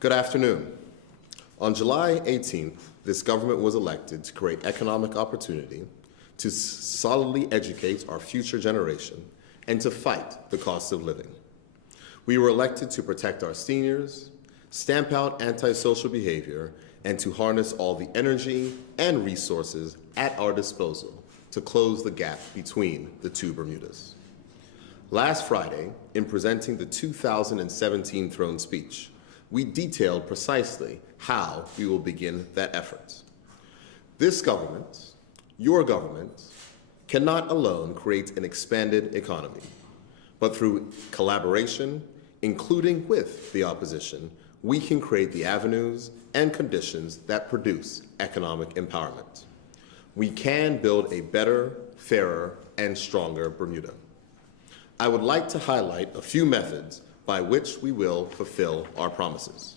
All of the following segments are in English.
Good afternoon. On July 18th, this government was elected to create economic opportunity, to solidly educate our future generation, and to fight the cost of living. We were elected to protect our seniors, stamp out antisocial behavior, and to harness all the energy and resources at our disposal to close the gap between the two Bermudas. Last Friday, in presenting the 2017 throne speech, we detailed precisely how we will begin that effort. This government, your government, cannot alone create an expanded economy, but through collaboration, including with the opposition, we can create the avenues and conditions that produce economic empowerment. We can build a better, fairer, and stronger Bermuda. I would like to highlight a few methods by which we will fulfill our promises.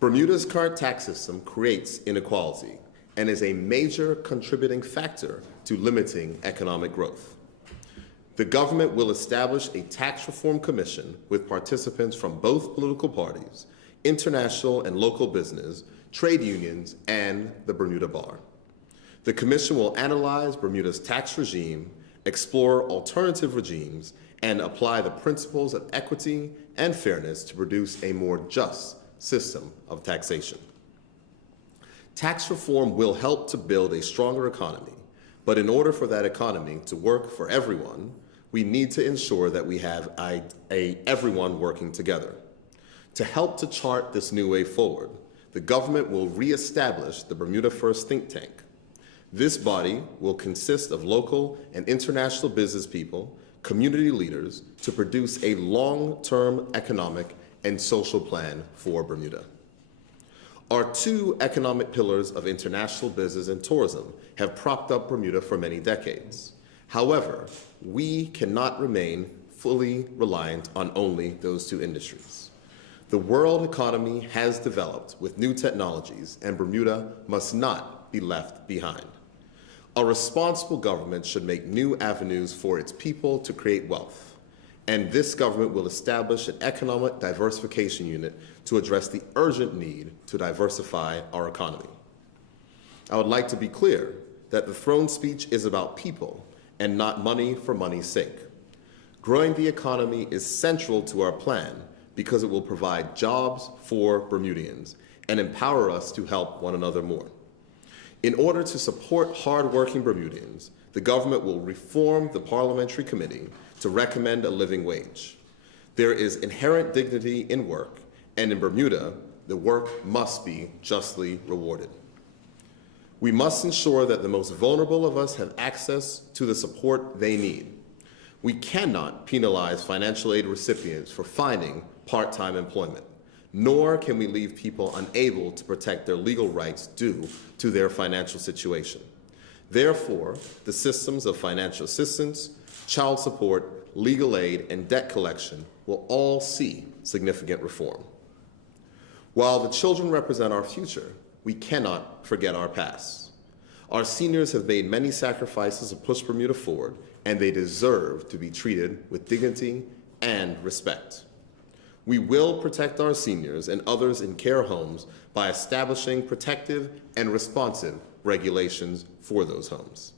Bermuda's current tax system creates inequality and is a major contributing factor to limiting economic growth. The government will establish a tax reform commission with participants from both political parties, international and local business, trade unions, and the Bermuda Bar. The commission will analyze Bermuda's tax regime, explore alternative regimes, and apply the principles of equity and fairness to produce a more just system of taxation. Tax reform will help to build a stronger economy, but in order for that economy to work for everyone, we need to ensure that we have everyone working together. To help to chart this new way forward, the government will reestablish the Bermuda First think tank. This body will consist of local and international business people, community leaders, to produce a long-term economic and social plan for Bermuda. Our two economic pillars of international business and tourism have propped up Bermuda for many decades. However, we cannot remain fully reliant on only those two industries. The world economy has developed with new technologies, and Bermuda must not be left behind. A responsible government should make new avenues for its people to create wealth, and this government will establish an economic diversification unit to address the urgent need to diversify our economy. I would like to be clear that the throne speech is about people and not money for money's sake. Growing the economy is central to our plan because it will provide jobs for Bermudians and empower us to help one another more. In order to support hard-working Bermudians, the government will reform the parliamentary committee to recommend a living wage. There is inherent dignity in work, and in Bermuda, the work must be justly rewarded. We must ensure that the most vulnerable of us have access to the support they need. We cannot penalize financial aid recipients for finding part-time employment, nor can we leave people unable to protect their legal rights due to their financial situation. Therefore, the systems of financial assistance, child support, legal aid, and debt collection will all see significant reform. While the children represent our future, we cannot forget our past. Our seniors have made many sacrifices to push Bermuda forward, and they deserve to be treated with dignity and respect. We will protect our seniors and others in care homes by establishing protective and responsive regulations for those homes.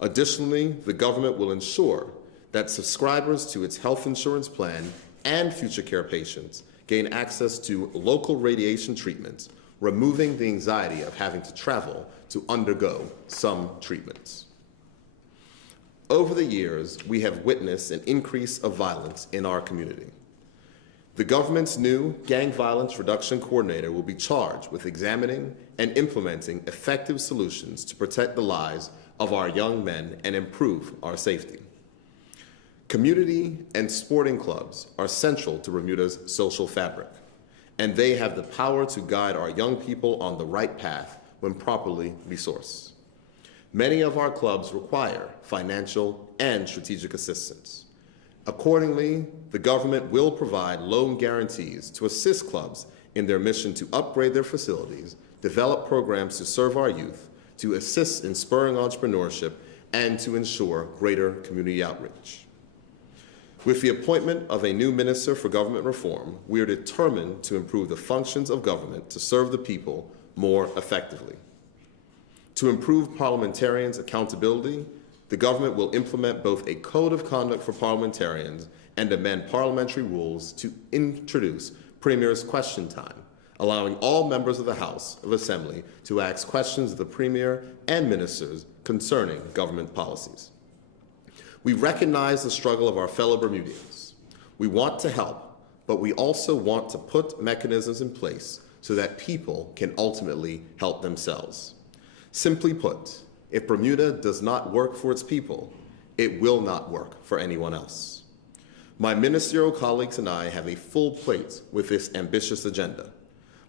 Additionally, the government will ensure that subscribers to its health insurance plan and future care patients gain access to local radiation treatments, removing the anxiety of having to travel to undergo some treatments. Over the years, we have witnessed an increase of violence in our community. The government's new Gang Violence Reduction Coordinator will be charged with examining and implementing effective solutions to protect the lives of our young men and improve our safety. Community and sporting clubs are central to Bermuda's social fabric, and they have the power to guide our young people on the right path when properly resourced. Many of our clubs require financial and strategic assistance. Accordingly, the government will provide loan guarantees to assist clubs in their mission to upgrade their facilities, develop programs to serve our youth, to assist in spurring entrepreneurship, and to ensure greater community outreach. With the appointment of a new Minister for Government Reform, we are determined to improve the functions of government to serve the people more effectively. To improve parliamentarians' accountability, the government will implement both a code of conduct for parliamentarians and amend parliamentary rules to introduce Premier's question time, allowing all members of the House of Assembly to ask questions of the Premier and ministers concerning government policies. We recognize the struggle of our fellow Bermudians. We want to help, but we also want to put mechanisms in place so that people can ultimately help themselves. Simply put, if Bermuda does not work for its people, it will not work for anyone else. My ministerial colleagues and I have a full plate with this ambitious agenda,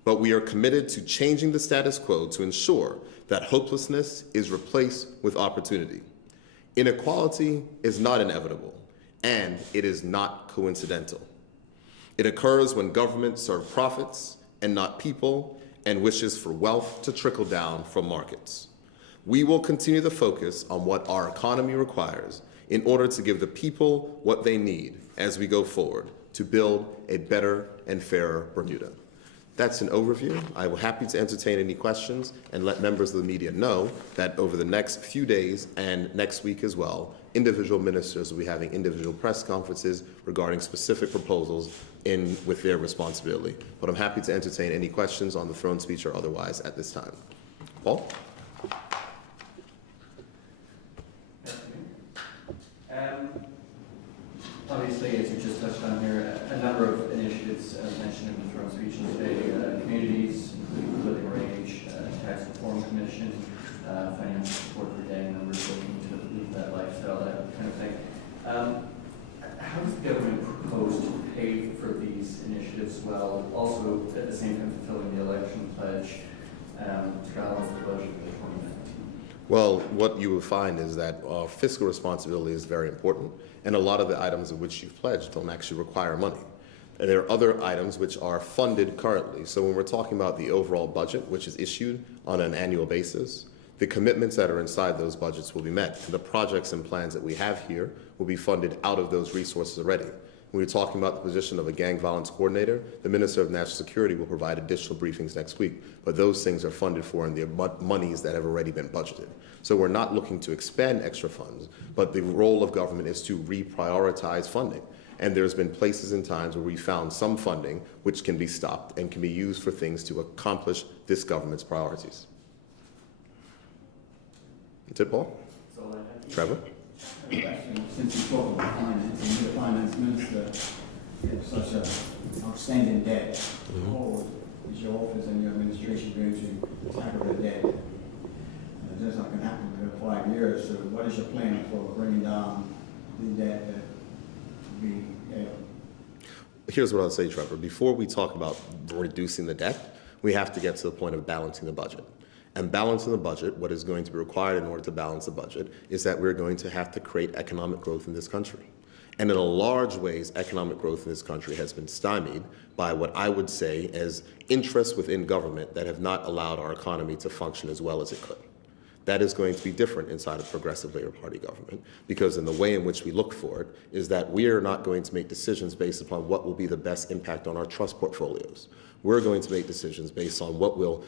but we are committed to changing the status quo to ensure that hopelessness is replaced with opportunity. Inequality is not inevitable, and it is not coincidental. It occurs when governments serve profits and not people, and wishes for wealth to trickle down from markets. We will continue to focus on what our economy requires in order to give the people what they need as we go forward to build a better and fairer Bermuda. That's an overview. I will be happy to entertain any questions and let members of the media know that over the next few days and next week as well, individual ministers will be having individual press conferences regarding specific proposals with their responsibility. But I'm happy to entertain any questions on the throne speech or otherwise at this time. Paul? Obviously, as you just touched on here, a number of initiatives mentioned in the throne speech today, communities, including living wage, tax reform commission, financial support for gang members looking to live that lifestyle, that kind of thing. How does the government propose to pay for these initiatives while also at the same time fulfilling the election pledge to balance the budget for 2019? Well, what you will find is that fiscal responsibility is very important, and a lot of the items of which you've pledged don't actually require money. And there are other items which are funded currently. So when we're talking about the overall budget, which is issued on an annual basis, the commitments that are inside those budgets will be met. And the projects and plans that we have here will be funded out of those resources already. When we're talking about the position of a gang violence coordinator, the Minister of National Security will provide additional briefings next week, but those things are funded for in the monies that have already been budgeted. So we're not looking to expend extra funds, but the role of government is to reprioritize funding. And there's been places and times where we found some funding which can be stopped and can be used for things to accomplish this government's priorities. That's it, Paul? Trevor? Since you spoke about finance, and you're the finance minister, you have such an outstanding debt. How is your office and your administration going to tackle the debt? That's not going to happen in 5 years. So, what is your plan for bringing down the debt that we have? Here's what I'll say, Trevor. Before we talk about reducing the debt, we have to get to the point of balancing the budget. And balancing the budget, what is going to be required in order to balance the budget, is that we're going to have to create economic growth in this country. And in a large ways, economic growth in this country has been stymied by what I would say as interests within government that have not allowed our economy to function as well as it could. That is going to be different inside a progressive Labour Party government, because in the way in which we look for it is that we are not going to make decisions based upon what will be the best impact on our trust portfolios. We're going to make decisions based on what will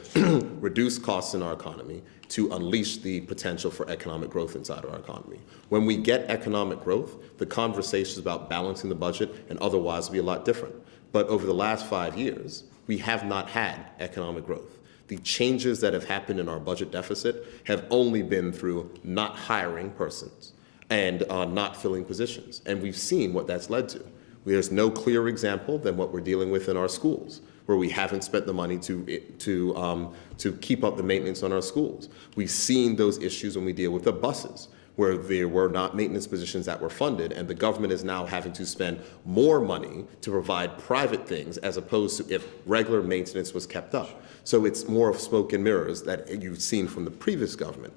reduce costs in our economy to unleash the potential for economic growth inside of our economy. When we get economic growth, the conversations about balancing the budget and otherwise will be a lot different. But over the last 5 years, we have not had economic growth. The changes that have happened in our budget deficit have only been through not hiring persons and not filling positions. And we've seen what that's led to. There's no clearer example than what we're dealing with in our schools, where we haven't spent the money to keep up the maintenance on our schools. We've seen those issues when we deal with the buses, where there were not maintenance positions that were funded, and the government is now having to spend more money to provide private things as opposed to if regular maintenance was kept up. So it's more of smoke and mirrors that you've seen from the previous government.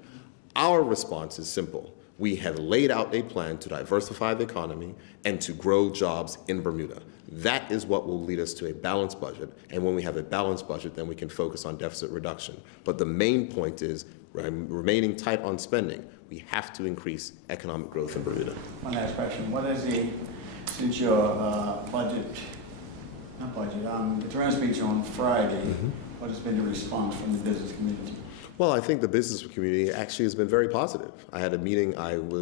Our response is simple. We have laid out a plan to diversify the economy and to grow jobs in Bermuda. That is what will lead us to a balanced budget. And when we have a balanced budget, then we can focus on deficit reduction. But the main point is remaining tight on spending. We have to increase economic growth in Bermuda. One last question. What is the Since your the term speech on Friday, what has been the response from the business community? Well, I think the business community actually has been very positive. I had a meeting,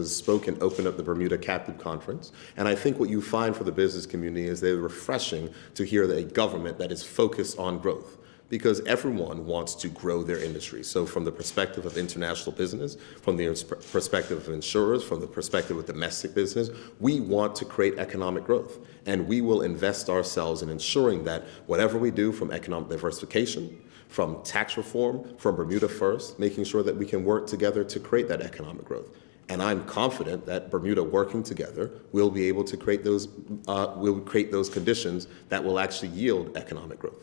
spoke and opened up the Bermuda Captive Conference, and I think what you find for the business community is they're refreshing to hear that a government that is focused on growth, because everyone wants to grow their industry. So from the perspective of international business, from the perspective of insurers, from the perspective of domestic business, we want to create economic growth. And we will invest ourselves in ensuring that whatever we do, from economic diversification, from tax reform, from Bermuda First, making sure that we can work together to create that economic growth. And I'm confident that Bermuda working together will be able to create those conditions that will actually yield economic growth.